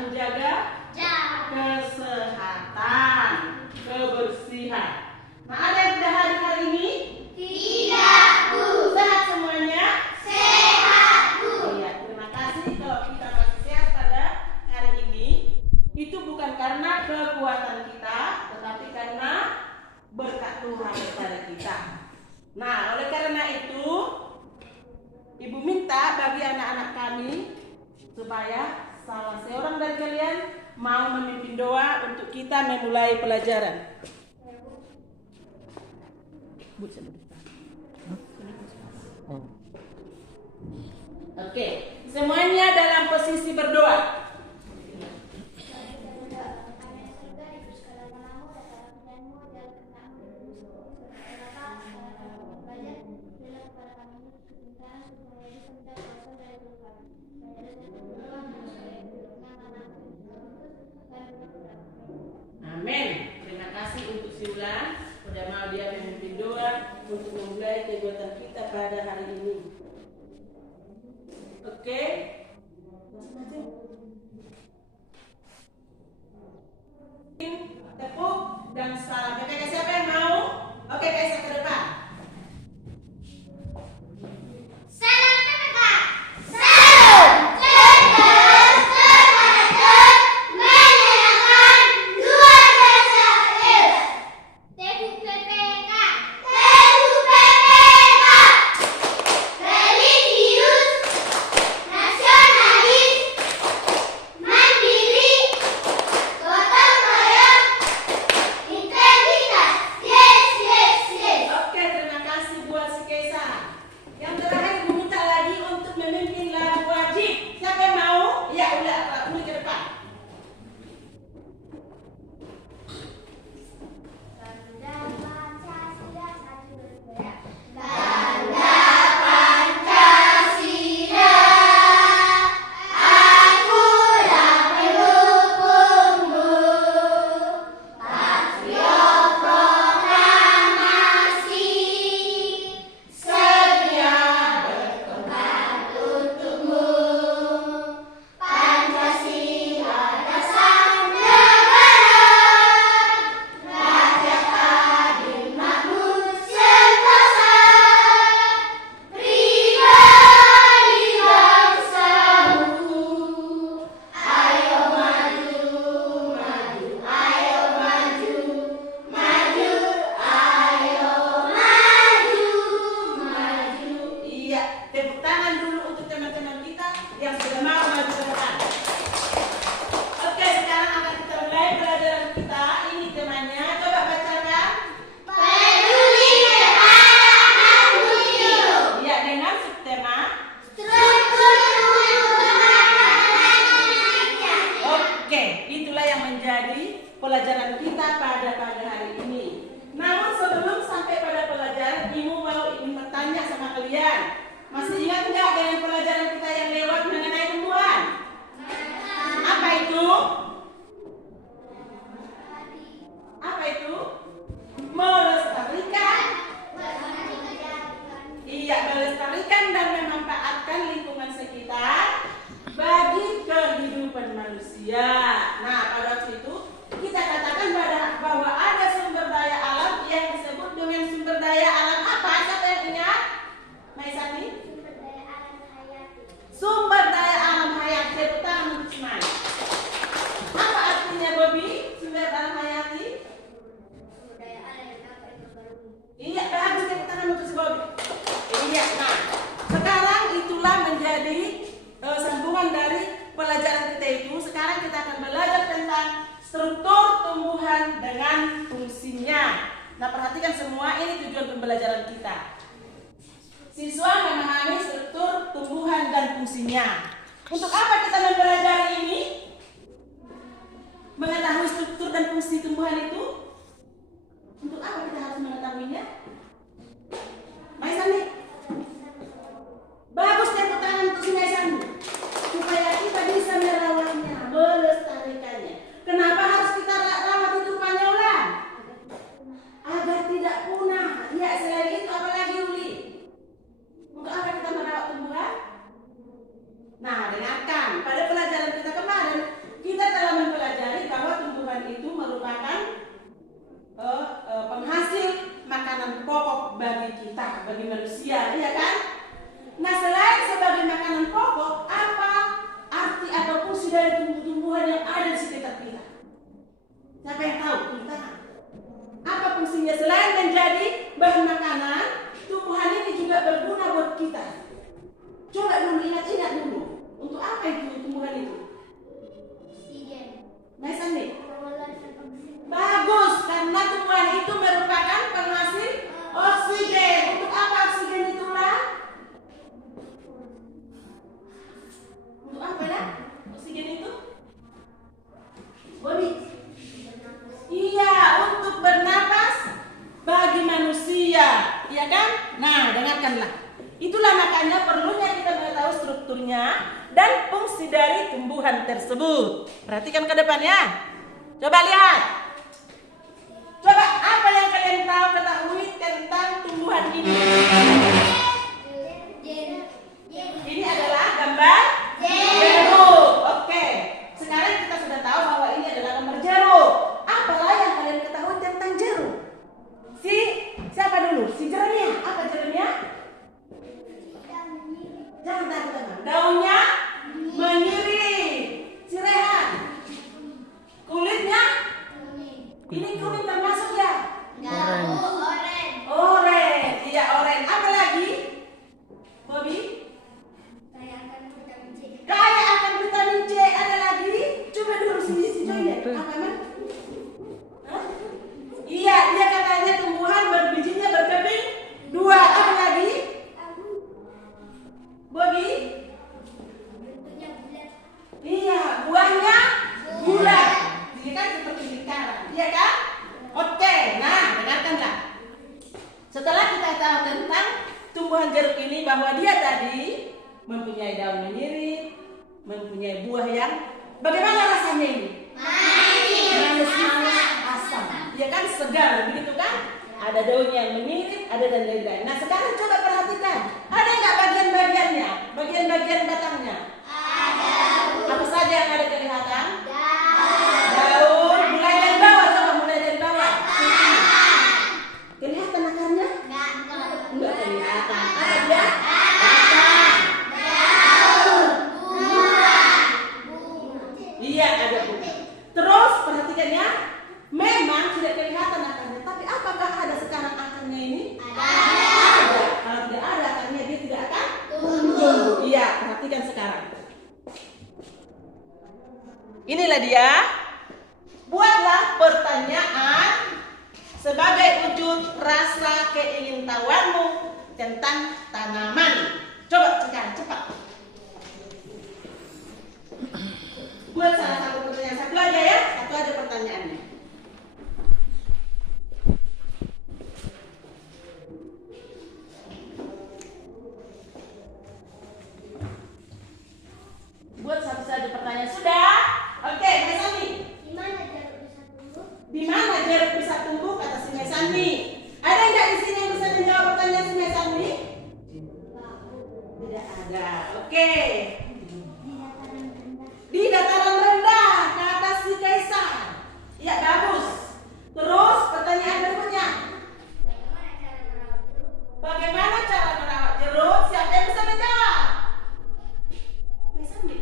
menjaga kesehatan, kebersihan. Nah, ada yang tidak hadir hari ini? Tidak, Bu. Sehat semuanya? Sehat, Bu. Oh ya, terima kasih. Kalau kita masih sehat pada hari ini, itu bukan karena kekuatan kita, tetapi karena berkat Tuhan kepada kita. Nah, oleh karena itu, Ibu minta bagi anak-anak kami supaya salah seorang dari kalian mau memimpin doa untuk kita memulai pelajaran. Oke, semuanya dalam posisi berdoa. Amin. Terima kasih untuk si Ulan. Sudah mau dia memimpin doa untuk memulai kegiatan kita pada hari ini. Oke. Masing-masing. Tepuk dan salam. Oke, siapa yang mau? Oke, Kaisa ke depan. Salam PPK. Salam cerdas, cermat, menyenangkan, luar biasa hebat. Tebu PPK. Tebu PPK. Religius, nasionalis, mandiri, gotong royong, integritas. Yes, yes, yes. Oke, terima kasih buat si Kaisa. Yang terakhir Ibu minta lagi untuk memimpin lagu wajib. Siapa yang mau? Ya, udah, Pak Uli ke depan. Bangga Pancasila satu negara. Akulah pendukungmu. Patriot proklamasi. Sedia berkorban untukmu. Pancasila dasar negara. Rakyat adil makmur sentosa. Pribadi bangsamu. Ayo maju, maju, ayo maju, maju, ayo maju, maju. Iya, tepuk tangan dulu untuk teman-teman kita yang sudah mau maju ke depan. Oke, sekarang akan kita mulai pelajaran kita. Ini temanya, coba bacakan. Peduli terhadap hidup. Iya, dengan subtema. Struktur tumbuhan Indonesia. Oke, itulah yang menjadi pelajaran kita pada pagi hari ini. Namun sebelum sampai pada pelajaran, Ibu mau ingin bertanya sama kalian. Masih ingat nggak dengan pelajaran kita yang lewat mengenai tumbuhan? Apa itu? Apa itu? Melestarikan. Iya, melestarikan dan memanfaatkan lingkungan sekitar bagi kehidupan manusia. Nah, pada waktu itu kita katakan bahwa ada sumber daya alam yang disebut dengan sumber daya alam apa? Siapa yang ingat? Maisani? Sumber daya alam hayati. Sumber daya alam hayati. Tepuk tangan untuk semuanya. Apa artinya, Bobi? Sumber daya alam hayati? Sumber daya alam yang dapat diperbarui. Iya, bagus, tepuk tangan untuk si Bobi. Iya, nah sekarang itulah menjadi sambungan dari pelajaran kita itu. Sekarang kita akan belajar tentang struktur tumbuhan dengan fungsinya. Nah, perhatikan semua, ini tujuan pembelajaran kita. Siswa memahami struktur tumbuhan dan fungsinya. Untuk apa kita mempelajari ini? Mengetahui struktur dan fungsi tumbuhan itu? Untuk apa kita harus mengetahuinya? Maisani, bagus tepuk tangan untuk si Maisani supaya kita bisa merawatnya, melestarikannya. Kenapa harus kita rawat tumbuhannya, Ulan? Agar tidak punah. Ya, selain itu apa lagi, Uli? Untuk apa kita merawat tumbuhan? Nah, dengarkan. Pada pelajaran kita kemarin, Siapa yang tahu? Tunjuk tangan. Apa fungsinya selain menjadi bahan makanan? Tumbuhan ini juga berguna buat kita. Coba dulu ingat dulu. Untuk apa itu tumbuhan itu? Oksigen. Maisan nih. Mengeluarkan oksigen. Bagus, karena tumbuhan itu merupakan penghasil oksigen. Untuk apa oksigen itulah? Untuk apa ya? Oksigen itu? Bobby? Iya, untuk bernapas bagi manusia, iya kan? Nah, dengarkanlah. Itulah makanya perlunya kita mengetahui strukturnya dan fungsi dari tumbuhan tersebut. Perhatikan ke depan ya. Coba lihat. Coba apa yang kalian ketahui tentang tumbuhan ini? Ini adalah gambar jeruk. Oke. Sekarang kita sudah tahu bahwa ini adalah gambar jeruk. Apalah yang kalian ketahui tentang jeruk? Siapa dulu? Si jeruknya. Apa jeruknya? Jangan takut. Daunnya menyirip. Si Rehan. Kulitnya? Ini kuning termasuk ya? Oren. Iya, oren. Apa lagi? Bobby? Kaya akan vitamin C. Ada lagi? Coba dulu si Joy deh. Apa man? Hah? Iya, dia katanya tumbuhan berbijinya berkeping 2. Apa lagi? Bobby? Iya, buahnya bulat. Ini kan seperti lingkaran, iya kan? Oke, nah dengarkanlah. Setelah kita tahu tentang tumbuhan jeruk ini bahwa dia tadi mempunyai daun menyirip, mempunyai buah yang bagaimana rasanya ini? Manis, asam. Ya kan, segar, begitu kan? Ada daun yang menyirip, ada dan lain-lain. Nah sekarang coba perhatikan, ada nggak bagian-bagiannya? Bagian-bagian batangnya? Ada. Apa saja yang ada kelihatan? Daun. Mulai dari bawah, coba mulai dari bawah. Kelihatan akarnya? Enggak kelihatan. Apa dia? Batang. Iya, ada bunga. Terus perhatikan ya. Memang tidak kelihatan akarnya, tapi apakah ada sekarang akarnya ini? Ada. Kalau tidak ada akarnya, dia tidak akan tumbuh. Iya, perhatikan sekarang. Inilah dia. Buatlah pertanyaan sebagai wujud rasa keingintahuanmu tentang tanaman. Coba sekarang cepat. Buat salah satu pertanyaan, satu aja ya, satu aja pertanyaannya. Buat satu saja pertanyaan, sudah? Oke, Mesani. Di mana jeruk bisa tumbuh? Kata si Mesani. Ada nggak di sini yang bisa menjawab pertanyaan si Mesani? Tidak ada. Oke. Di dataran rendah, kata si Kaisar. Ya, bagus. Terus pertanyaan berikutnya. Bagaimana cara merawat jeruk? Siapa yang bisa menjawab? Mesani.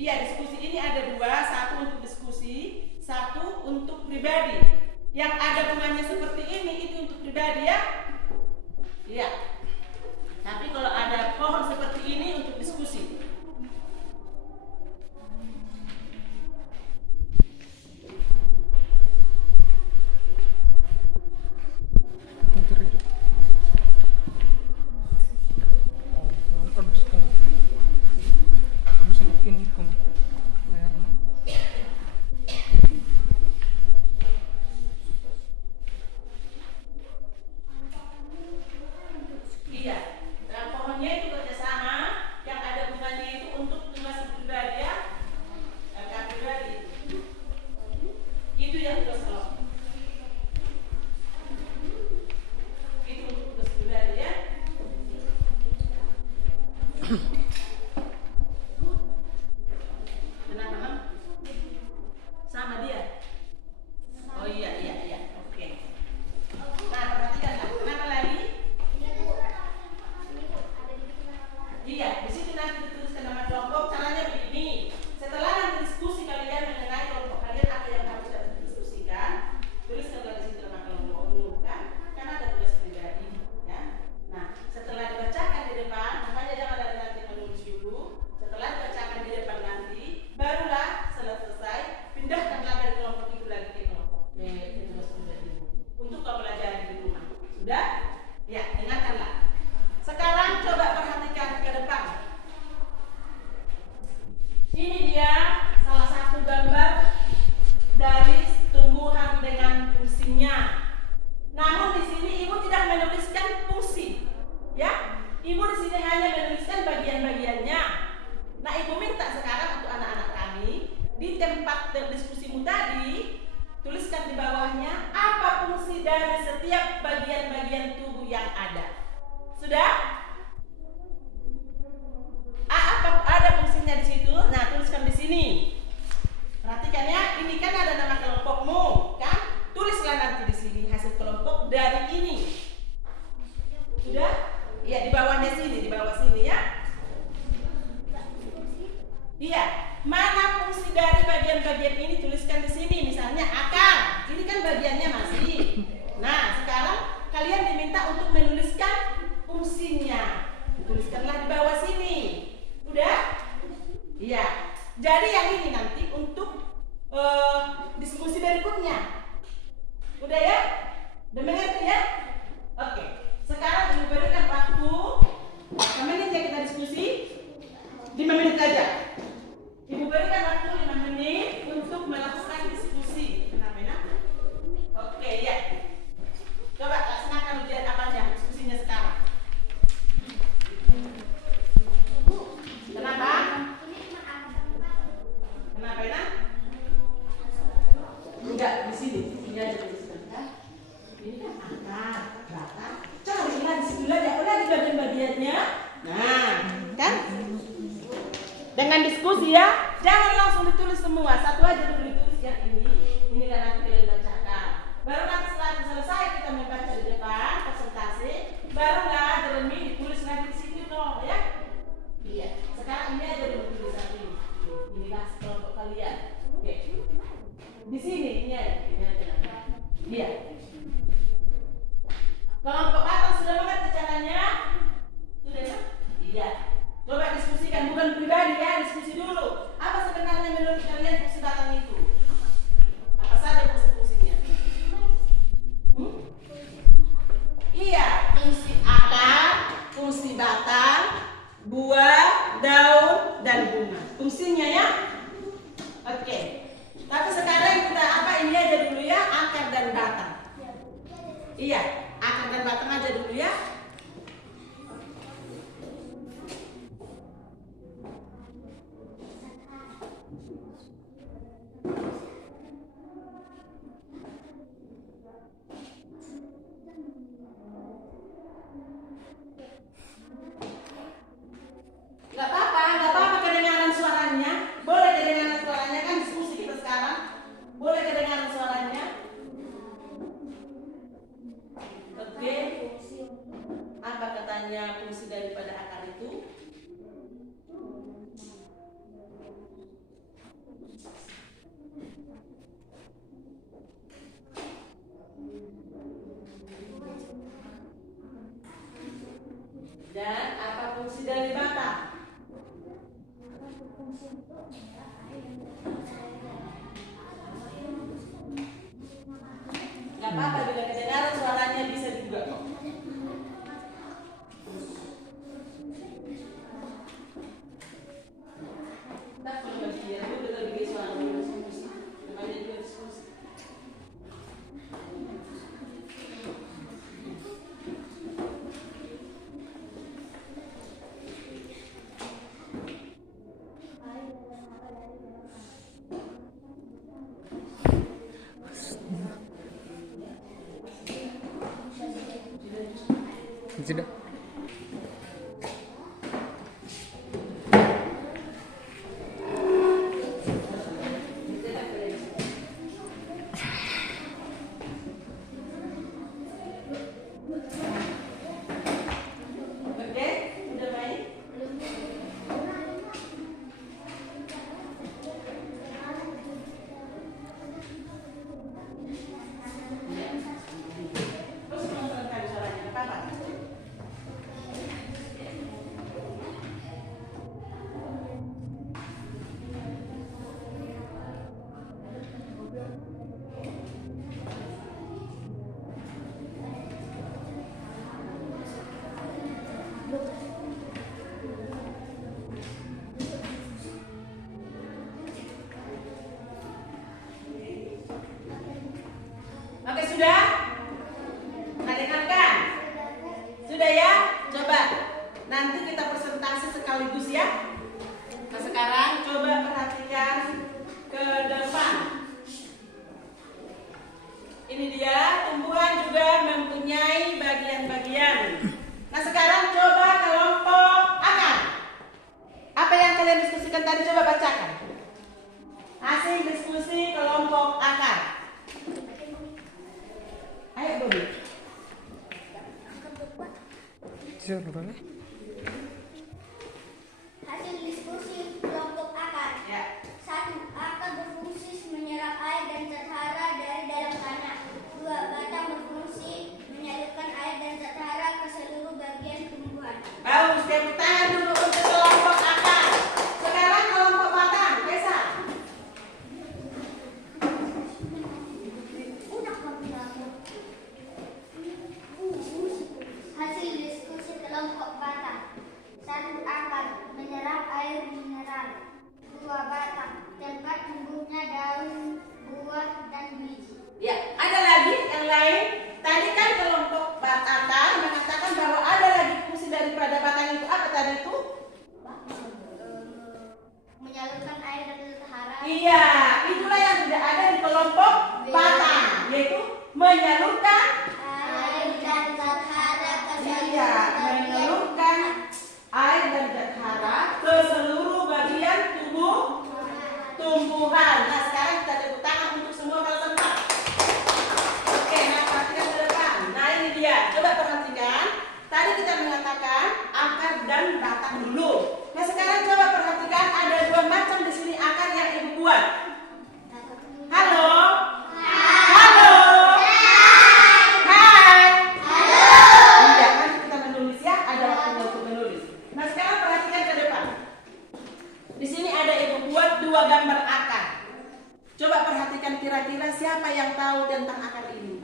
Iya, diskusi ini ada dua, satu untuk diskusi, satu untuk pribadi. Yang ada bunganya seperti ini itu untuk pribadi ya. Iya. Tapi kalau ada pohon seperti ini untuk diskusi. Iya, nah, pohonnya itu kerjasama, yang ada bunganya itu untuk tugas pribadi ya, kakak pribadi. Itu yang tugas kelompok. Itu untuk tugas pribadi ya. Kenapa, Mam? Sama dia? Oh iya, oke. Nah, perhatikan, kenapa lagi? Iya, di situ nanti dituliskan nama kelompok. Caranya begini. Setelah nanti diskusi kalian mengenai kelompok kalian apa yang harus didiskusikan, tuliskan di situ nama kelompok kan? Karena ada tugas pribadi, ya. Nah, setelah dibacakan di depan, makanya jangan ada nanti menulis dulu. Setelah dibacakan di depan nanti, barulah setelah selesai pindahkanlah dari kelompok itu lagi ke kelompok ke tugas pribadi untuk kau pelajari di rumah. Sudah? Ya, dengarkanlah. Sekarang coba perhatikan ke depan. Ini dia salah satu gambar dari tumbuhan dengan fungsinya. Namun di sini ibu tidak menuliskan fungsi, ya. Ibu di sini hanya menuliskan bagian-bagiannya. Nah, ibu minta sekarang untuk anak-anak kami di tempat diskusimu tadi, tuliskan di bawahnya apa fungsi dari setiap bagian-bagian tubuh yang ada. Sudah? Apa ada fungsinya di situ? Nah, tuliskan di sini. Perhatikan ya, ini kan ada nama kelompokmu, kan? Tulislah nanti di sini hasil kelompok dari ini. Sudah? Iya, di bawahnya sini, di bawah sini ya. Iya, mana fungsi dari bagian-bagian ini tuliskan di sini. Misalnya akar, ini kan bagiannya masih. Nah, sekarang kalian diminta untuk menuliskan fungsinya. Tuliskanlah di bawah sini. Udah? Iya. Jadi yang ini nanti untuk diskusi berikutnya. Udah ya? Udah mengerti ya? Oke. Sekarang ibu berikan waktu berapa menit ya kita diskusi? 5 menit aja. Ibu berikan waktu 5 menit untuk melakukan diskusi. Kenapa ya? Oke, ya. Coba laksanakan ujian apa aja diskusinya sekarang. Kenapa? Kenapa ya? Enggak, di sini. Ini aja tuliskan. Ini kan akar, batang. Carilah di situ aja. Udah di bagian-bagiannya. Nah, kan? Dengan diskusi ya, jangan langsung ditulis semua. Satu aja dulu ditulis yang ini. Ini kan nanti kalian bacakan. Baru nanti setelah selesai kita membaca di depan presentasi, barulah Jeremy ditulis lagi di situ dong, ya. Iya. Sekarang ini aja dulu tulisan ini. Inilah kelompok kalian. Oke. Di sini ini aja nanti. Iya. Kelompok atas sudah mengerti caranya? Sudah ya? Iya. Coba diskusikan, bukan pribadi ya, diskusi dulu. Apa sebenarnya menurut kalian fungsi batang itu? Apa saja fungsi-fungsinya? Iya, fungsi akar, fungsi batang, buah, daun, dan bunga. Fungsinya ya? Oke. Tapi sekarang kita apa ini aja dulu ya, akar dan batang. Iya, akar dan batang aja dulu ya. Gak apa-apa kedengaran suaranya. Boleh kedengaran suaranya, kan diskusi kita sekarang. Boleh kedengaran suaranya. Oke. Apa katanya fungsi daripada akar itu? Dan apa fungsi dari batang? Gak apa-apa, bila kedengaran suaranya bisa juga kok. Tak perlu biar dulu kita bikin suara diskusi. Namanya juga diskusi. Sudah. Oke, udah baik. Terus menontonkan suaranya, nggak apa-apa. Oke, sudah? Nah, dengarkan. Sudah ya? Coba. Nanti kita presentasi sekaligus ya. Nah, sekarang coba perhatikan ke depan. Ini dia, tumbuhan juga mempunyai bagian-bagian. Nah, sekarang coba kelompok akar. Apa yang kalian diskusikan tadi, coba bacakan. Asing diskusi kelompok akar. Ayo, Bobi. Siapa? Hasil diskusi kelompok akar. Ya. 1. Akar berfungsi menyerap air dan zat hara dari dalam tanah. 2. Batang berfungsi menyalurkan air dan zat hara ke seluruh bagian tumbuhan. Bagus, tepuk tangan dulu untuk kelompok akar. Sekarang kelompok batang, Desa. Hasil diskusi kelompok batang. 1. Akar menyerap air mineral. 2. Batang tempat tumbuhnya daun, buah, dan biji. Ya, ada lagi yang lain. Tadi kan kelompok akar mengatakan bahwa ada lagi fungsi daripada batang itu. Apa tadi itu? Menyalurkan air dan zat hara. Iya, itulah yang tidak ada di kelompok batang, yaitu menyalurkan. Air dan zat hara ke Iya, menyalurkan air dan zat hara ke seluruh bagian tumbuhan. Nah, sekarang kita tepuk tangan untuk semua kalau sempat. Oke, nah perhatikan ke depan. Nah, ini dia. Coba perhatikan. Tadi kita mengatakan akar dan batang dulu. Nah, sekarang coba perhatikan ada dua macam di sini akar yang ibu buat. Halo. Halo. Hai. Iya, nanti kita menulis ya. Ada waktunya untuk menulis. Nah, sekarang perhatikan ke depan. Di sini ada ibu buat dua gambar akar. Coba perhatikan kira-kira siapa yang tahu tentang akar ini.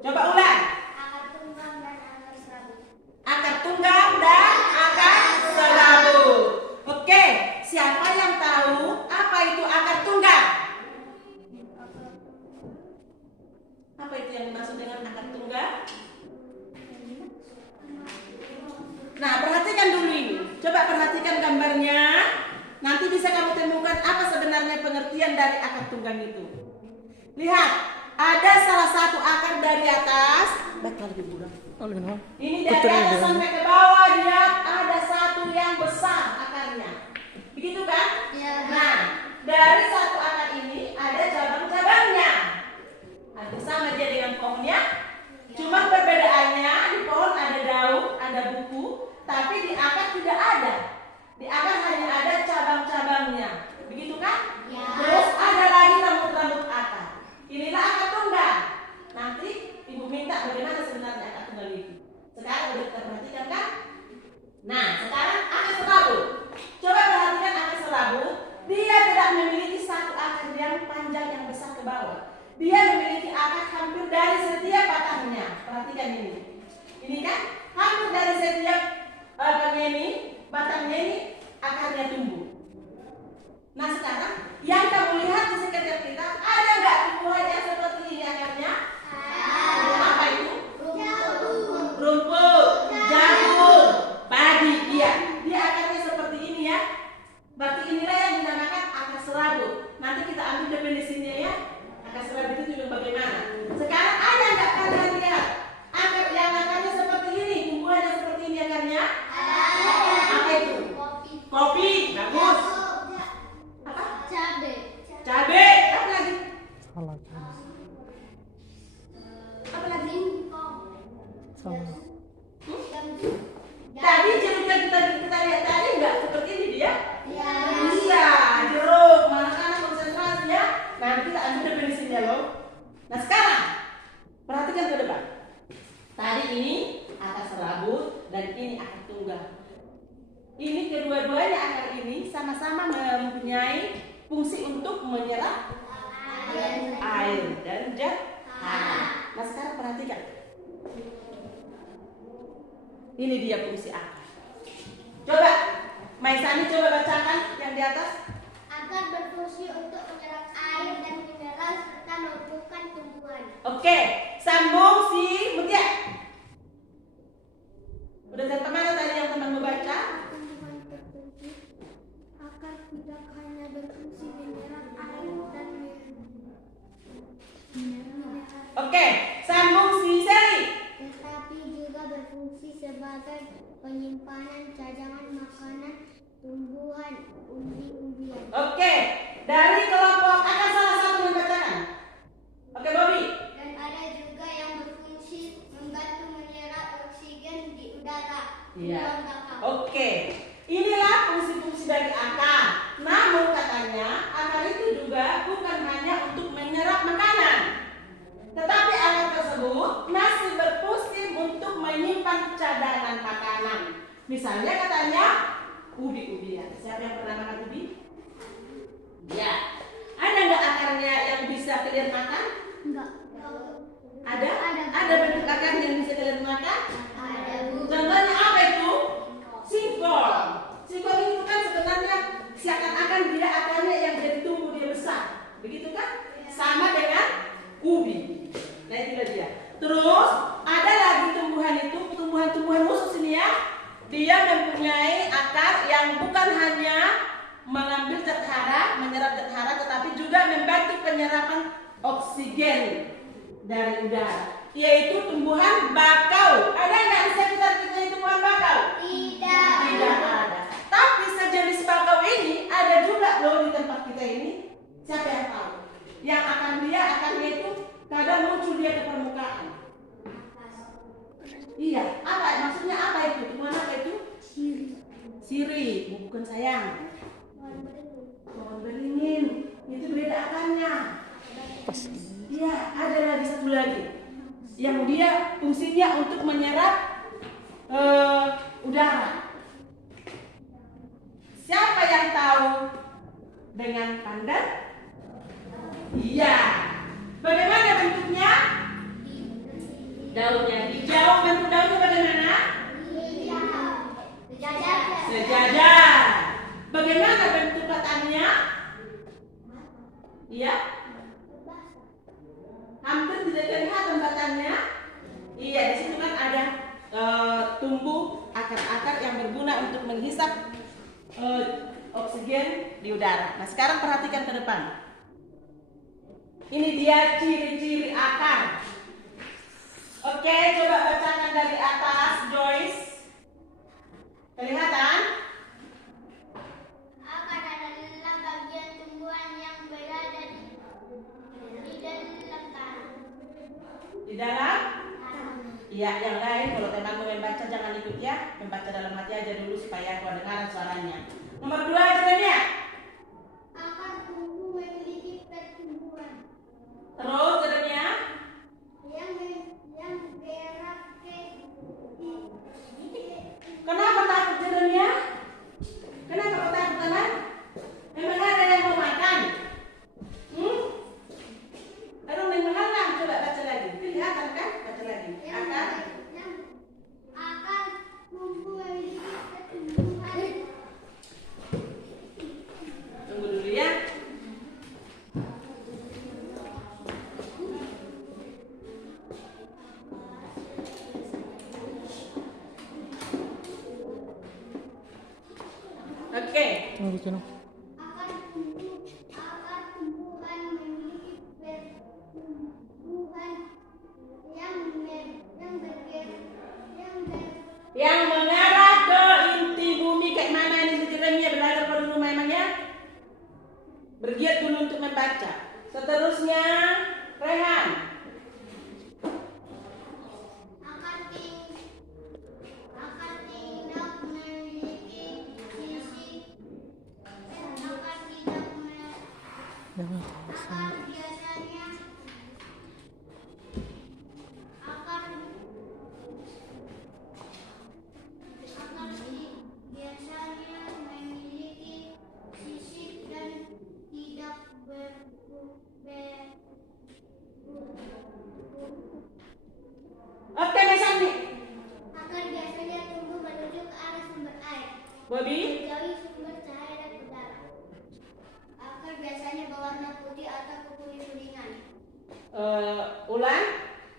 Coba ulang. Akar tunggang dan akar serabut. Akar tunggang dan akar serabut. Oke, siapa yang tahu apa itu akar tunggang? Apa itu yang dimaksud dengan akar tunggang? Nah, perhatikan dulu ini. Coba perhatikan gambarnya. Nanti bisa kamu temukan apa sebenarnya pengertian dari akar tunggang itu. Lihat, ada salah satu akar dari atas. Bakal lebih bulan. Ini dari atas sampai ke bawah, lihat ada satu yang besar akarnya. Begitu kan? Iya. Nah, dari satu akar ini ada cabang-cabangnya. Ada sama dia dengan pohonnya. Cuma perbedaannya di pohon ada daun, ada buku, tapi di akar tidak ada. Di akar hanya ada cabang-cabangnya. Begitu kan? Ya. Terus ada lagi rambut-rambut akar. Inilah akar tunggang. Nanti ibu minta bagaimana sebenarnya akar tunggang itu. Sekarang udah kita perhatikan kan? akarnya tumbuh. Nah sekarang yang kamu lihat di sekitar kita, ada nggak tumbuhan yang seperti ini akarnya? Apa itu? Rumput, jagung, padi. Iya, dia akarnya seperti ini ya. Berarti inilah yang dinamakan akar serabut. Nanti kita ambil definisinya ya. Akar serabut itu juga bagaimana? Sekarang ada nggak kalian lihat akar yang akarnya seperti ini, tumbuhan yang seperti ini akarnya? Apa itu? Kopi, bagus. Apa? Cabe. Apa lagi? Salah. Apa lagi? Salah. Tadi jeruk yang kita lihat tadi nggak seperti ini dia? Iya, jeruk. Anak-anak konsentrasi ya. Nanti kita ambil definisinya loh. Nah sekarang perhatikan ke depan. Tadi ini akar serabut dan ini akar tunggal. Ini kedua-duanya akar ini sama-sama mempunyai fungsi untuk menyerap air dan zat hara. Nah sekarang perhatikan. Ini dia fungsi akar. Coba, Maisani coba bacakan yang di atas. Akar berfungsi untuk menyerap air dan mineral serta menumbuhkan tumbuhan. Oke, sambung si Mutia. Udah sampai mana tadi yang teman membaca? Tumbuhan tertentu, akar tidak hanya berfungsi menyerap air dan mineral, Oke, sambung si Seri. tetapi juga berfungsi sebagai penyimpanan cadangan makanan tumbuhan umbi-umbian. Oke, dari kelompok akan salah satu membacakan. Oke, Bobby. Dan ada juga yang berfungsi membantu menyerap oksigen di udara. Iya. Ruang bakar. Oke, inilah fungsi-fungsi dari akar. Namun katanya akar itu juga bukan hanya untuk menyerap makanan, tetapi akar tersebut masih berfungsi untuk menyimpan cadangan makanan. Misalnya katanya ubi-ubian. Siapa yang pernah makan ubi? Ya. Ada nggak akarnya yang bisa kalian makan? Enggak. Ada? Ada. Ada bentuk akar yang bisa kalian makan? Ada. Contohnya apa itu? Singkong. Singkong itu kan sebenarnya seakan-akan dia akarnya yang jadi tumbuh dia besar. Begitu kan? Sama dengan ubi. Nah itulah dia. Terus ada lagi tumbuhan itu, tumbuhan-tumbuhan khusus ini ya. Dia mempunyai akar yang bukan hanya mengambil zat hara, menyerap zat hara, tetapi juga membantu penyerapan oksigen dari udara. Yaitu tumbuhan bakau. Ada nggak di sekitar kita yang tumbuhan bakau? Tidak. Tidak ada. Tapi sejenis bakau ini ada juga loh di tempat kita ini. Siapa yang tahu? Yang akarnya itu kadang muncul dia ke permukaan. Iya, apa? Maksudnya apa itu? Tumbuhan apa itu? Sirih, bukan sayang. Pohon beringin. Itu beda akarnya. Iya, ada lagi satu lagi. Yang dia fungsinya untuk menyerap udara. Siapa yang tahu dengan pandan? Iya. Bagaimana bentuknya? Daunnya hijau. Bentuk daunnya bagaimana? Sejajar. Bagaimana bentuk batangnya? Iya. Hampir tidak kelihatan batangnya. Iya, di situ kan ada tumbuh akar-akar yang berguna untuk menghisap oksigen di udara. Nah, sekarang perhatikan ke depan. Ini dia ciri-ciri akar. Oke, coba bacakan dari atas, Joyce. Kelihatan? Akar adalah bagian tumbuhan yang berada di dalam tanah. Di dalam? Iya, yang lain kalau temanmu membaca jangan ikut ya. Membaca dalam hati aja dulu supaya aku dengar suaranya. Nomor 2 aja. Akar tumbuh memiliki pertumbuhan Terus jadinya yang gerak ke kenapa takut jadinya? Kenapa kau takut teman? Memang ada yang mau makan? Aduh, memang lah. Coba baca lagi. Kelihatan kan? Baca lagi. akar tumbuh memiliki pertumbuhan Oke. Tunggu Cino. Akar tumbuhan memiliki pertumbuhan Yang mengarah ke inti bumi kayak mana ini si Jeremia belajar pada rumah emangnya? Bergiat dulu untuk membaca. Seterusnya Rehan. akar tidak memiliki sisi. Akar tidak Jangan. akar biasanya akar biasanya memiliki sisi dan tidak Oke, Mesani. akar biasanya tumbuh menuju ke arah sumber air, Bobby. menjauhi sumber cahaya dan udara. Akar biasanya berwarna putih atau kekuning-kuningan. Ulan.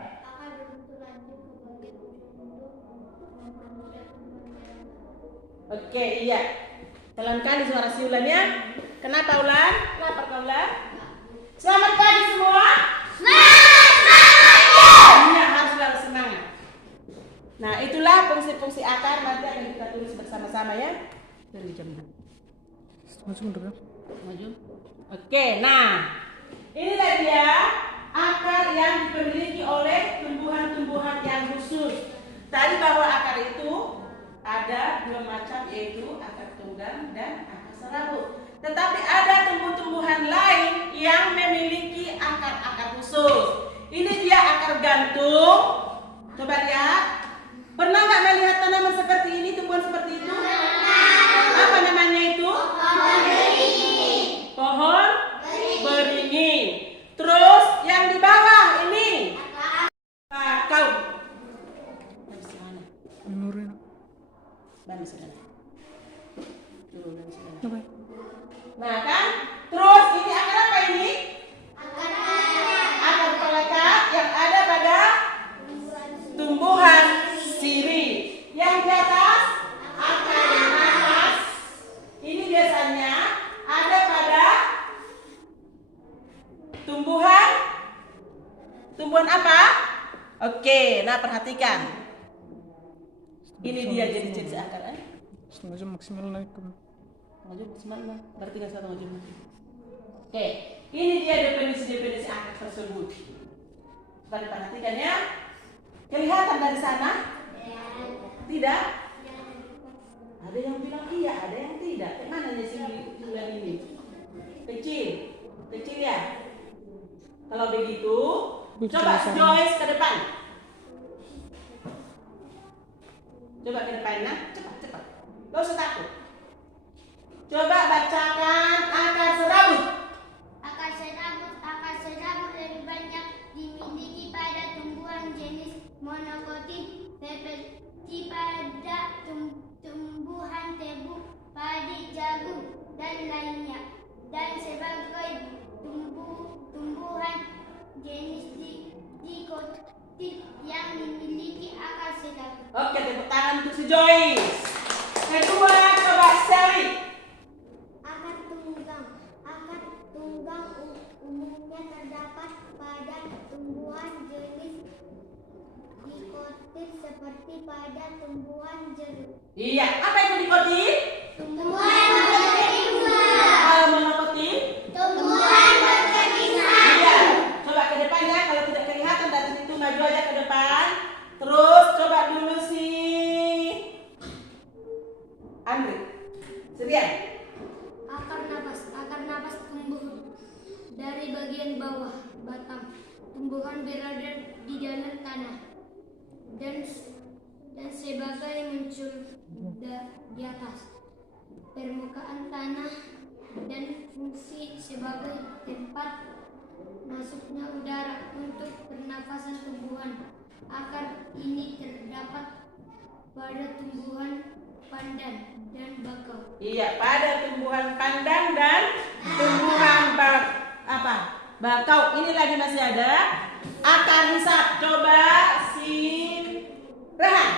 Akar berbentuk lanjut ke bagian ujung untuk mempermudah pembacaan. Oke, iya. Dalam kali suara si Ulan ya. Kenapa Ulan? Lapar kau Ulan? Selamat pagi semua. Iya, harus selalu semangat. Nah, itulah fungsi-fungsi akar. Nanti akan kita tulis bersama-sama ya. Dari jam 6. Maju mundur ya. Maju. Oke, nah. Inilah dia akar yang dimiliki oleh tumbuhan-tumbuhan yang khusus. Tadi bahwa akar itu ada dua macam, yaitu akar tunggang dan akar serabut. Tetapi ada tumbuh-tumbuhan lain yang memiliki akar-akar khusus. Ini dia akar gantung. Coba lihat. Pernah nggak melihat tanaman seperti ini, tumbuhan seperti itu? Apa namanya itu? Pohon beringin. Terus yang di bawah ini bakau. Dari mana? Nurin. Dari sana. Tuh, dari sana. Apa? Nah kan, terus ini akar apa ini? Akar pelekat yang ada pada tumbuhan sirih. Yang di atas akar nanas. Ini biasanya ada pada tumbuhan apa? Oke, nah perhatikan. Ini dia jenis-jenis akar. Maju maksimal naik ke. Maju maksimal, berarti nggak satu maju. Oke, ini dia definisi-definisi akar tersebut. Coba diperhatikan ya. Kelihatan dari sana? Tidak? Ada yang bilang iya, ada yang tidak. Mana nih si bulan ini? Kecil, kecil ya. Kalau begitu, coba Joyce ke depan. Coba ke depan, nah, cepat. Gak usah takut. Coba bacakan akar serabut. Akar serabut lebih banyak dimiliki pada tumbuhan jenis monokotik seperti pada tumbuhan tebu, padi, jagung, dan lainnya. Dan sebagai tumbuhan jenis dikotik yang memiliki akar serabut. Oke, tepuk tangan untuk si Joyce. Kedua, coba Sally. Akar tunggang umumnya terdapat pada tumbuhan jenis dikotik seperti pada tumbuhan jeruk. Iya, apa itu dikotik? Tumbuhan berjenisah. Kalau monokotik? Tumbuhan berjenisah. Iya. Coba ke depan ya, kalau tidak kelihatan dari situ maju aja ke depan. Terus coba dulu si Andre. Sirian. Akar napas tumbuh dari bagian bawah batang. Tumbuhan berada di dalam tanah dan sebagai muncul di atas permukaan tanah dan fungsi sebagai tempat masuknya udara untuk pernafasan tumbuhan. Akar ini terdapat pada tumbuhan pandan dan bakau. Iya, pada tumbuhan pandan dan tumbuhan bakau. Ini lagi masih ada akar hisap. Coba si Rehan.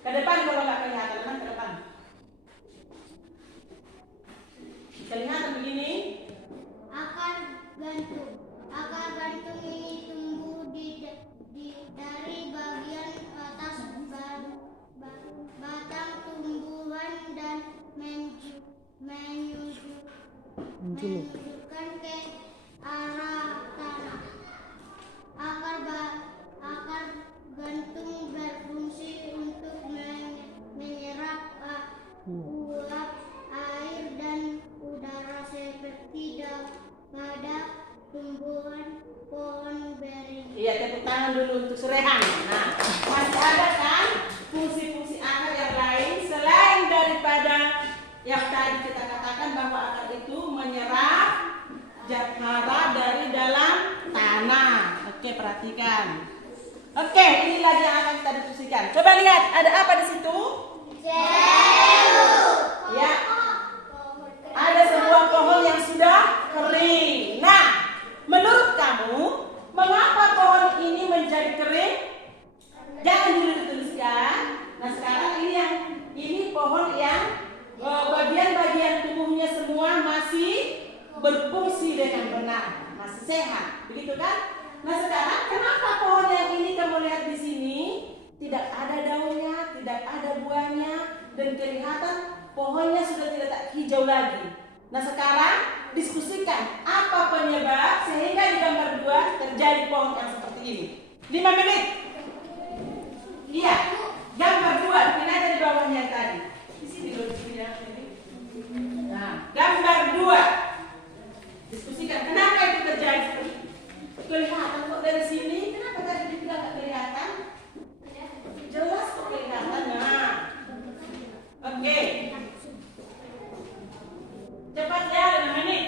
Ke depan kalau nggak kelihatan, ke depan. menunjukkan ke arah tanah. Akar gantung berfungsi untuk menyerap uap air dan udara seperti pada tumbuhan pohon beringin. Iya, tepuk tangan dulu untuk Surehan. Nah, masih ada kan fungsi-fungsi akar yang lain selain daripada yang tadi kita katakan bahwa akar itu menyerap zat hara dari dalam tanah. Oke, perhatikan. Oke, inilah yang akan kita diskusikan. Coba lihat, ada apa di situ? Ya, ada sebuah pohon yang sudah kering. Nah, menurut kamu, mengapa pohon ini menjadi kering? Jangan dulu dituliskan. Nah, sekarang ini pohon yang bagian-bagian tubuhnya semua masih berfungsi dengan benar, masih sehat, begitu kan? Nah, sekarang kenapa pohon yang ini kamu lihat di sini tidak ada daunnya, tidak ada buahnya, dan kelihatan pohonnya sudah tidak hijau lagi. Nah, sekarang diskusikan apa penyebab sehingga di gambar 2 terjadi pohon yang seperti ini. 5 menit. Iya, gambar 2 bikin aja di bawahnya tadi. Di sini dulu, di sini ya. Nah, gambar 2. Diskusikan kenapa itu terjadi. Kelihatan kok dari sini, kenapa tadi dibilang nggak kelihatan? Jelas kok kelihatan. Nah, oke. Cepat ya, 5 menit.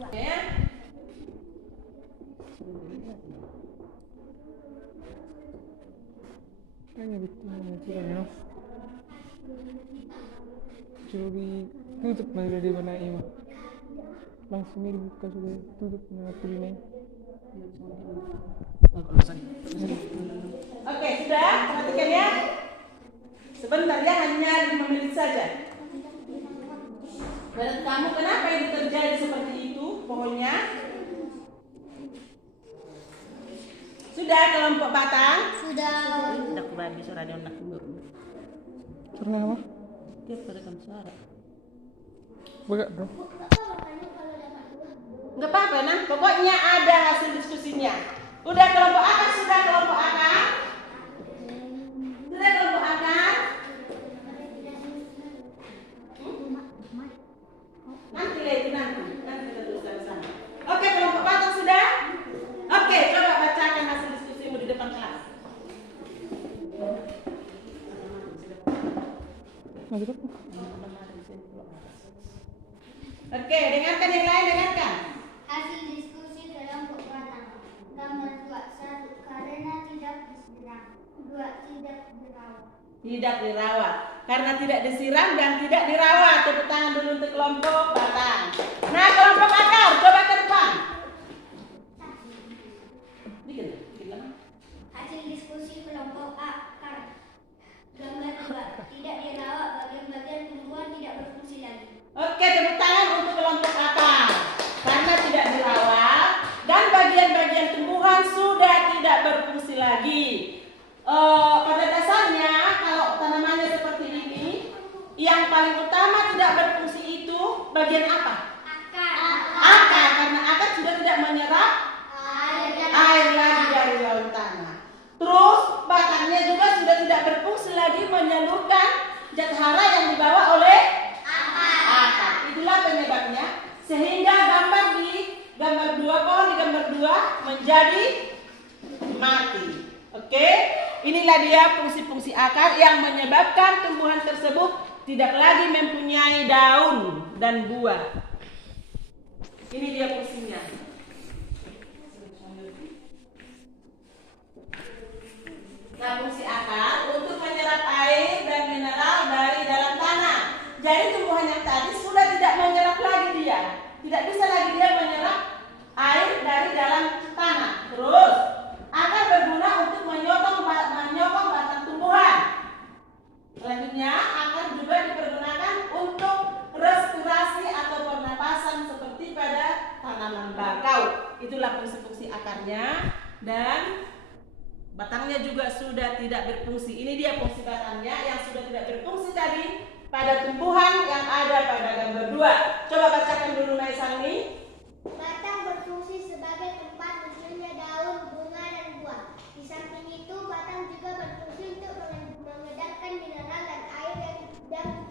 Oke. Kayaknya betul ya. Coba ditutup mana di mana ini? Langsung dibuka sudah tutup aku ini. Oke, sudah? Perhatikan ya. Sebentar ya, hanya 5 menit saja. Menurut kamu kenapa ini terjadi seperti itu pohonnya? Sudah kelompok batang? Sudah. Tidak berani suara dia nak mundur. Karena apa? Dia perekam suara. Begak bro. Enggak apa-apa, nah. Pokoknya ada hasil diskusinya. Udah kelompok akar, sudah kelompok akar? Sudah kelompok akar? Nanti lagi, nanti kita tuliskan sama. Oke, kelompok batang sudah? Oke, coba bacakan hasil diskusimu di depan kelas. Masih apa? Oke, dengarkan yang lain, dengarkan. Hasil diskusi kelompok batang. Gambar 2. 1. Karena tidak disiram. 2. Tidak dirawat. Tidak dirawat. Karena tidak disiram dan tidak dirawat. Tepuk tangan dulu untuk kelompok batang. Nah, kelompok akar, coba ke depan. Bikin lama. Hasil diskusi kelompok akar. Gambar 2. Tidak dirawat, bagian-bagian tumbuhan tidak berfungsi lagi. Oke, tepuk tangan untuk kelompok akar. Karena tidak dirawat dan bagian-bagian tumbuhan sudah tidak berfungsi lagi. Pada dasarnya kalau tanamannya seperti ini, yang paling utama tidak berfungsi itu bagian apa? Akar, karena akar sudah tidak menyerap air lagi dari dalam tanah. Terus batangnya juga sudah tidak berfungsi lagi menyalurkan zat hara yang dibawa oleh akar. Itulah penyebabnya sehingga gambar 2 pohon di gambar 2 menjadi mati. Oke, inilah dia fungsi-fungsi akar yang menyebabkan tumbuhan tersebut tidak lagi mempunyai daun dan buah. Ini dia fungsinya. Nah, fungsi akar untuk menyerap air dan mineral dari dalam tanah. Jadi tumbuhan yang tadi sudah tidak menyerap lagi dia. Tidak bisa lagi dia menyerap air dari dalam tanah. Terus, akar berguna untuk menyokong batang tumbuhan. Selanjutnya, akar juga dipergunakan untuk respirasi atau pernapasan seperti pada tanaman bakau. Itulah fungsi-fungsi akarnya dan batangnya juga juga sudah tidak berfungsi. Ini dia fungsi batangnya yang sudah tidak berfungsi tadi pada tumbuhan yang ada pada gambar 2. Coba bacakan dulu Naisani. Batang berfungsi sebagai tempat munculnya daun, bunga, dan buah. Di samping itu, batang juga berfungsi untuk mengedarkan mineral dan air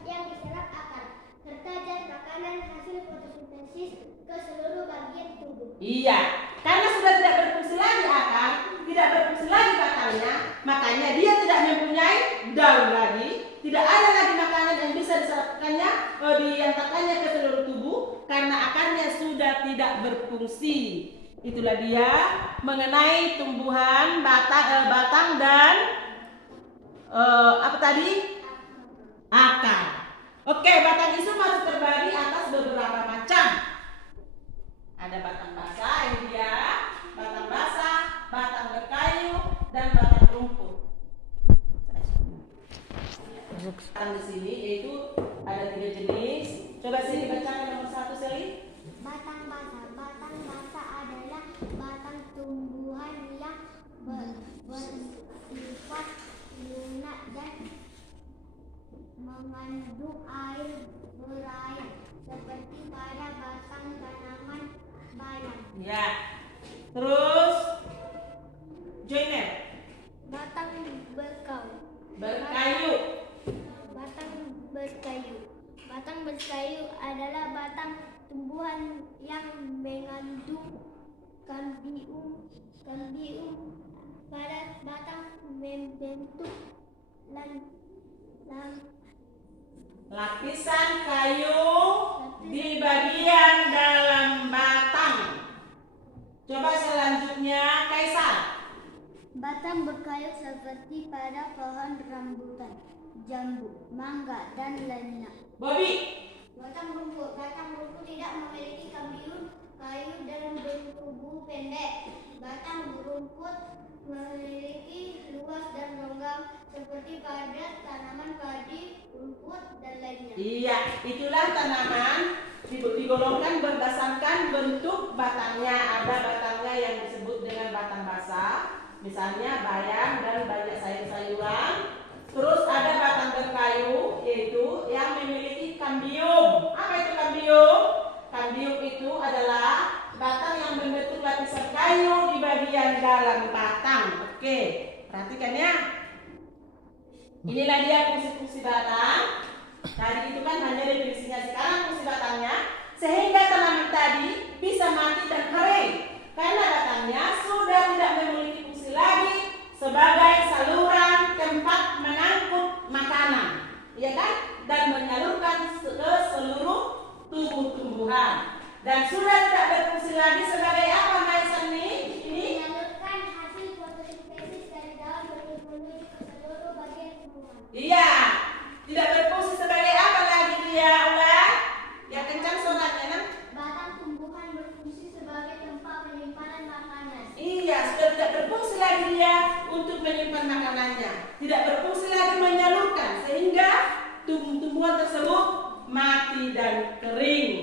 yang diserap akar, serta zat makanan hasil fotosintesis ke seluruh bagian tubuh. Iya, karena sudah tidak berfungsi lagi akar, tidak berfungsi lagi batangnya, makanya dia tidak mempunyai daun lagi, tidak ada lagi makanan yang bisa diserapkannya, diantarkannya ke seluruh tubuh, karena akarnya sudah tidak berfungsi. Itulah dia mengenai tumbuhan batang dan apa tadi? Akar. Oke, batang isu masih terbagi atas beberapa macam. Ada batang basah, ini dia, batang basah, batang berkayu, dan batang rumput. Batang di sini yaitu ada 3 jenis. Coba sini bacakan nomor 1 Seli. Batang basah. Batang basah adalah batang tumbuhan yang bersifat lunak dan mengandung air berair seperti pada batang tanaman bayam. Ya. Terus Joiner. Batang berkayu. Berkayu. Batang berkayu. Batang berkayu adalah batang tumbuhan yang mengandung kambium. Pada batang membentuk Lapisan kayu di bagian dalam batang. Coba selanjutnya Kaisar. batang berkayu seperti pada pohon rambutan, jambu, mangga, dan lainnya. Bobby. Batang rumput. Batang rumput tidak memiliki kambium kayu dan bertubuh pendek. Batang rumput memiliki luas dan longgang seperti pada tanaman padi, rumput, dan lainnya. Iya, itulah tanaman digolongkan berdasarkan bentuk batangnya. Ada batangnya yang disebut dengan batang basah, misalnya bayam dan banyak sayur-sayuran. Terus ada batang berkayu, yaitu yang memiliki kambium. Apa itu kambium? Kambium itu adalah batang yang membentuk lapisan kayu di bagian dalam batang. Oke, perhatikan ya. Inilah dia fungsi-fungsi batang. Tadi itu kan hanya definisinya, sekarang fungsi batangnya sehingga tanaman tadi bisa mati dan kering karena batangnya sudah tidak memiliki fungsi lagi sebagai saluran tempat mengangkut makanan, ya kan? Dan menyalurkan ke seluruh tubuh tumbuhan. Dan sudah tidak berfungsi lagi sebagai apa, Maisani? Ini Menyalurkan hasil fotosintesis dari daun menuju ke seluruh bagian tumbuhan. iya, tidak berfungsi sebagai apa lagi dia, ulang? Ya kencang suaranya, nah. Batang tumbuhan berfungsi sebagai tempat penyimpanan makanan. Iya, sudah tidak berfungsi lagi dia untuk menyimpan makanannya. Tidak berfungsi lagi menyalurkan sehingga tumbuhan tersebut mati dan kering.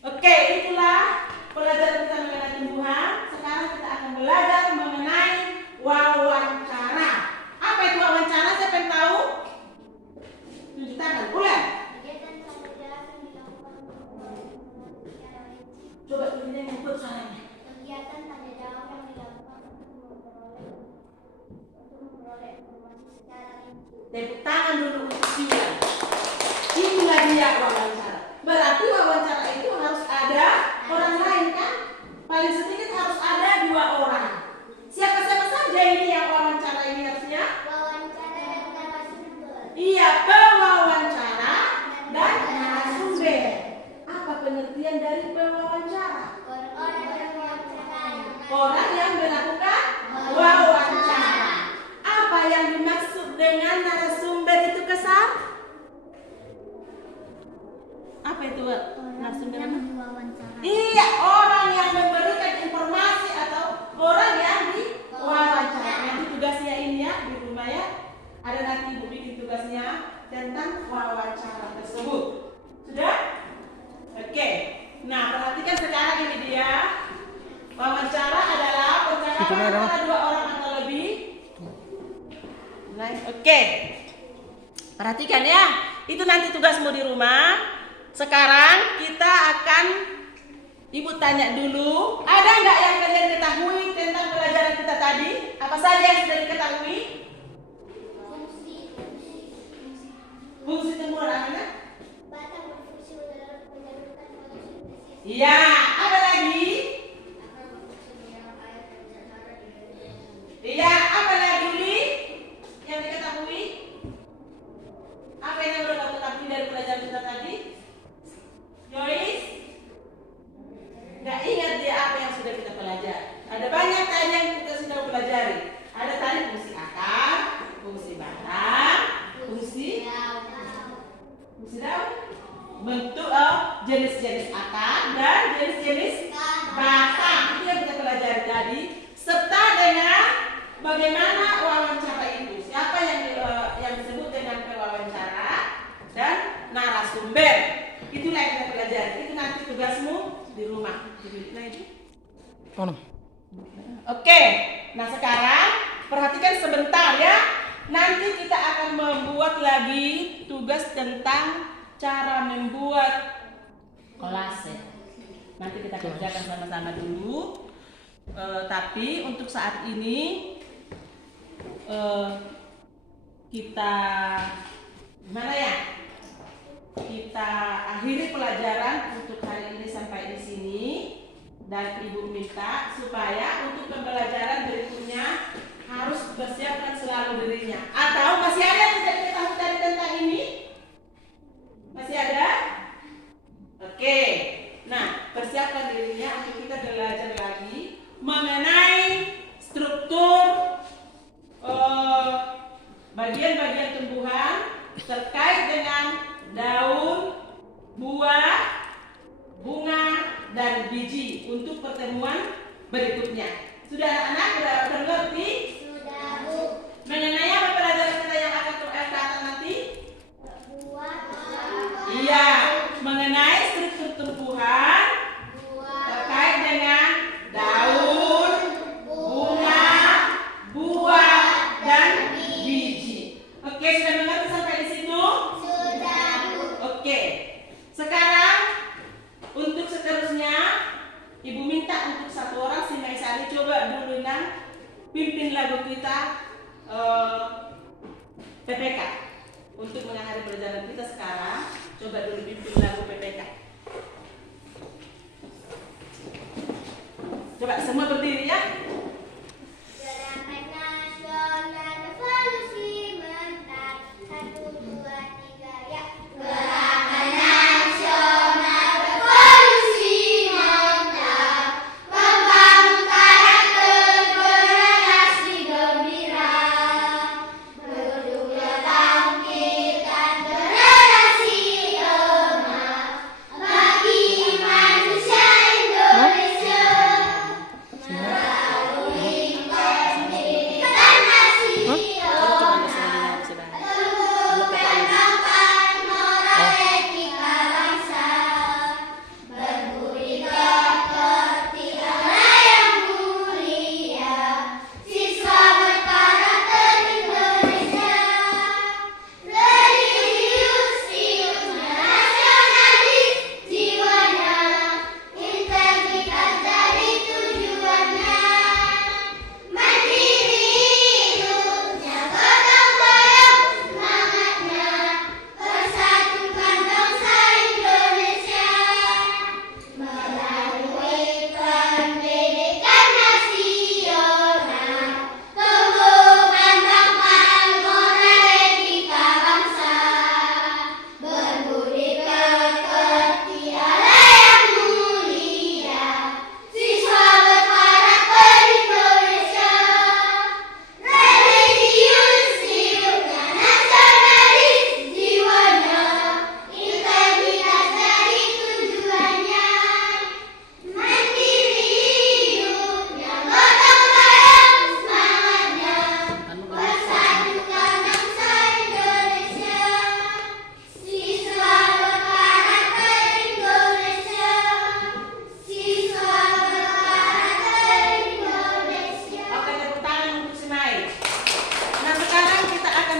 Oke, itulah pelajaran kita mengenai tumbuhan. Sekarang kita akan belajar mengenai wawancara. Apa itu wawancara? Siapa yang tahu? Tunjuk tangan, ulang. Kegiatan tanda jawab yang dilakukan untuk memperoleh secara rinci. Coba tunjukkan yang kuat suaranya. Kegiatan tanda jawab yang dilakukan untuk memperoleh informasi secara rinci. Tepuk tangan dulu untuk dia. Inilah dia wawancara. Berarti wawancara itu harus ada orang lain kan? Paling sedikit harus ada 2 orang. Siapa-siapa saja ini yang wawancara ini harusnya? Wawancara dan narasumber. Iya, pewawancara dan narasumber. Apa pengertian dari pewawancara? Orang yang wawancara. Orang yang melakukan wawancara. Apa yang dimaksud dengan narasumber itu, Kesar? Apa itu narasumber? diwawancara. Iya, orang yang memberikan informasi atau orang yang diwawancara. Nanti tugasnya ini ya di rumah ya. Ada nanti ibu bikin tugasnya tentang wawancara tersebut. Sudah? Oke. Nah, perhatikan sekarang ini dia. Wawancara adalah percakapan antara 2 orang atau lebih Nah, oke. Perhatikan ya. Itu nanti tugasmu di rumah. Sekarang kita akan Ibu tanya dulu, ada nggak yang kalian ketahui tentang pelajaran kita tadi? Apa saja yang sudah diketahui? Fungsi tumbuhan apa? Batang berfungsi menyalurkan fotosintesa. Iya, apa lagi? Iya, apa lagi Uli? Yang diketahui? Apa yang udah kamu ketahui dari pelajaran kita tadi? Joyce? Nggak ingat dia apa yang sudah kita pelajari. Ada banyak tadi yang kita sudah pelajari. Ada tadi fungsi akar, fungsi batang, fungsi daun, bentuk jenis-jenis akar dan jenis-jenis batang. Itu yang kita pelajari tadi. Serta dengan bagaimana wawancara itu. Siapa yang disebut dengan pewawancara dan narasumber. Itulah yang kita pelajari. Itu nanti tugasmu di rumah. Nah, itu. Oke. Nah, sekarang perhatikan sebentar ya. Nanti kita akan membuat lagi tugas tentang cara membuat kolase. Nanti kita kerjakan sama-sama dulu. Tapi untuk saat ini kita gimana ya? Kita akhiri pelajaran untuk hari ini sampai di sini. Dan Ibu minta supaya untuk pembelajaran berikutnya harus persiapkan selalu dirinya. Atau masih ada yang tidak diketahui tadi tentang ini? Masih ada? Oke. Nah, persiapkan dirinya untuk kita belajar lagi mengenai struktur bagian-bagian tumbuhan terkait dengan daun, buah, bunga, dan biji untuk pertemuan berikutnya. Sudah anak-anak sudah mengerti? Sudah, Bu. Mengenai apa pelajaran kita yang akan datang nanti? Buah, Iya, mengenai struktur tumbuhan terkait dengan daun, bunga, buah, dan biji. Oke, sudah mengerti sampai di situ? Sudah, Bu. Oke. Sekarang untuk seterusnya Ibu minta untuk satu orang si Maisari coba dulu pimpin lagu kita PPK. Untuk mengakhiri pelajaran kita sekarang, coba dulu pimpin lagu PPK. Coba semua berdiri ya. Gerakan nasional revolusi mental 1, 2, 3 ya. Gerakan nasional revolusi mental membangun karakter generasi gembira, mendukung kebangkitan generasi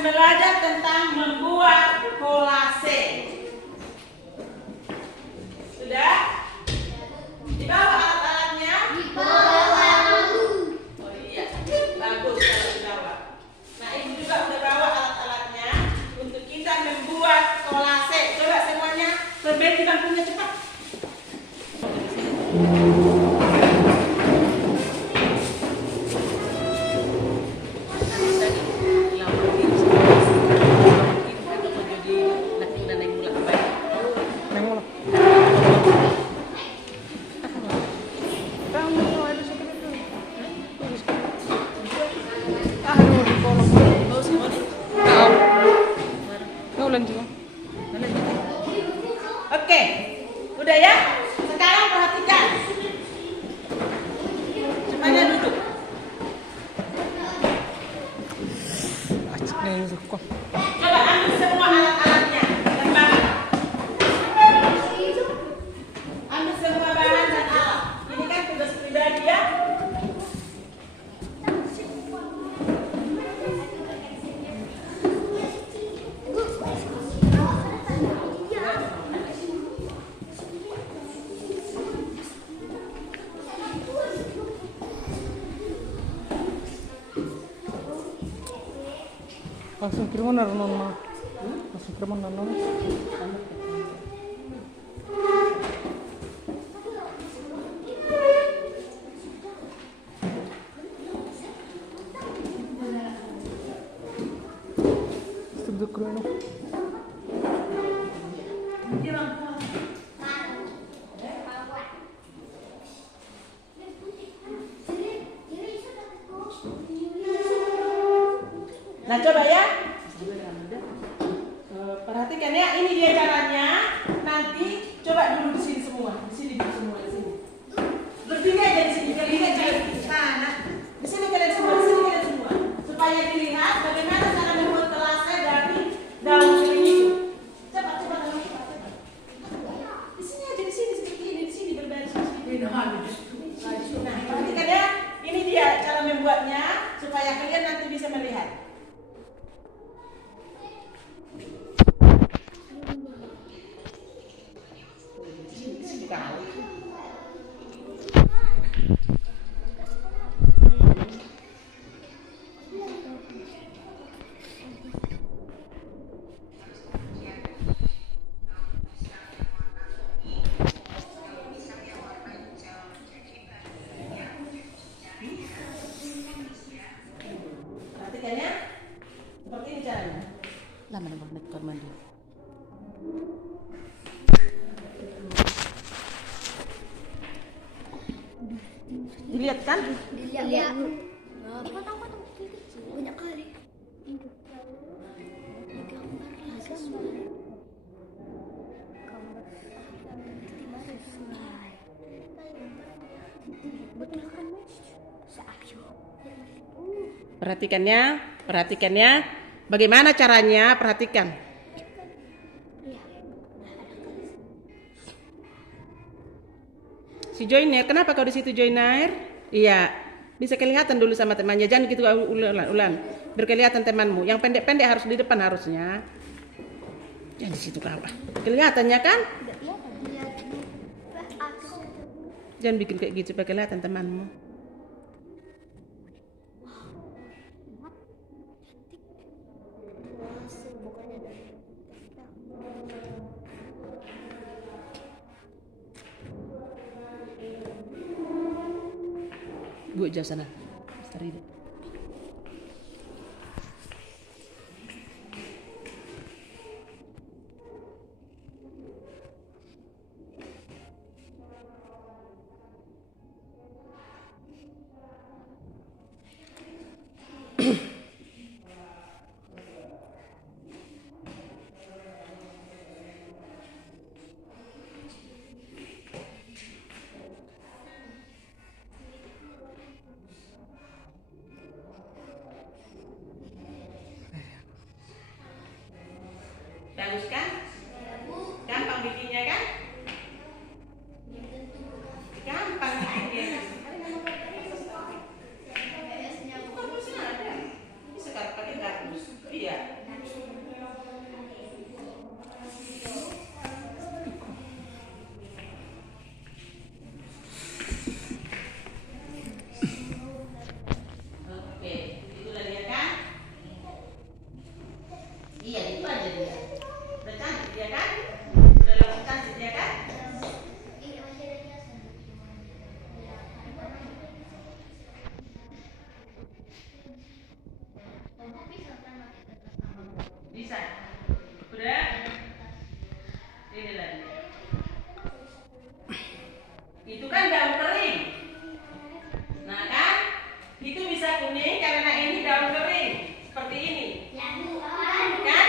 belajar tentang membuat kolase. Sudah? Dibawa alat-alatnya? Oh iya, bagus kalau dibawa. Nah, ibu juga udah bawa alat-alatnya untuk kita membuat kolase. Coba semuanya perbaiki bangkunya cepat. Neng ulah. Kamu mau ada sakit itu? Aduh, di kolong. Tahu. Kau lanjut. Oke, udah ya? Sekarang perhatikan. Semuanya duduk. Acik nih suka. Coba ambil semua alat-alatnya dan bahan. Ambil semua bahan dan alat. Ini kan tugas pribadi ya. Langsung kiriman dari nona. Langsung kiriman dari nona. Duduk dulu. Nah coba ya. Perhatikan ya, ini dia caranya. Nanti coba dulu di sini semua, di sini semua di sini. Berdiri aja di sini, kalian jangan nah, di sini kalian semua, di sini kalian semua, supaya dilihat bagaimana cara membuat kolase dari daun kering itu. Cepat. Di sini aja, di sini seperti ini, di sini berbaris di sini. Nah, perhatikan ya, ini dia cara membuatnya supaya kalian nanti bisa melihat. Perhatikan ya, seperti ini caranya. Lama nih mau kamar mandi. Dilihat kan? Dilihat. Potong-potong kecil-kecil. Banyak kali. Perhatikan ya. Bagaimana caranya? Perhatikan. Si Joyner, kenapa kau di situ Joyner? Iya, bisa kelihatan dulu sama temannya. Jangan gitu ulan. Berkelihatan temanmu. Yang pendek-pendek harus di depan harusnya. Jangan di situ apa? Kelihatannya kan? Jangan bikin kayak gitu supaya kelihatan temanmu. Bu jauh sana. Cari deh. Bagus kan? Gampang bikinnya kan? Gampang bikinnya. Bukan mesin ada. Ini sekarang pakai gardus. Iya. Bisa. Udah? Ini lagi. Itu kan daun kering. Nah kan? Itu bisa kuning karena ini daun kering. Seperti ini. Kan?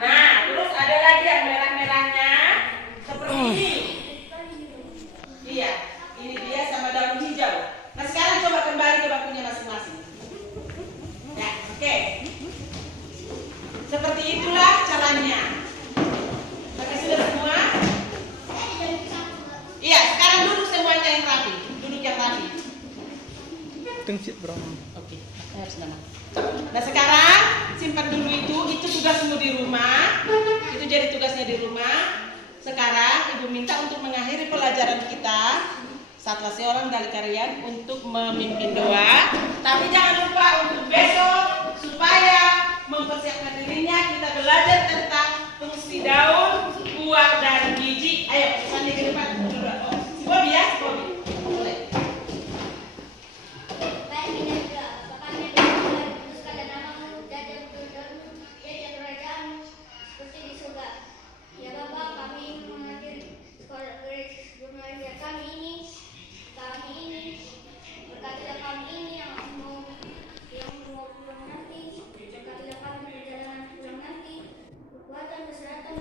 Nah, terus ada lagi yang merah-merahnya. Seperti ini. Iya, ini dia sama daun hijau. Nah sekarang coba kembali ke bakunya masing-masing. Ya, oke. Seperti itulah caranya. Oke, sudah semua? Iya, sekarang duduk semuanya yang rapi. Duduk yang rapi. Tengcik bro. Oke, saya harus nama. Nah sekarang simpan dulu itu tugasmu di rumah. Itu jadi tugasnya di rumah. Sekarang ibu minta untuk mengakhiri pelajaran kita. Saatlah seorang dari kalian untuk memimpin doa. Tapi jangan lupa untuk besok supaya mempersiapkan dirinya kita belajar tentang fungsi daun, buah dan biji. Ayo, Sandi ke depan. Oh, si Bobby ya, si Bobby. Boleh. Baik, kita juga. Apakah Tuhan memutuskan dan namamu dan kerajaanmu seperti di surga. Ya Bapa, kami mengakhiri sekolah gereja kami ini. Berkatilah kami ini yang mau pulang nanti. Berkatilah kami perjalanan pulang nanti. Kekuatan, kesehatan,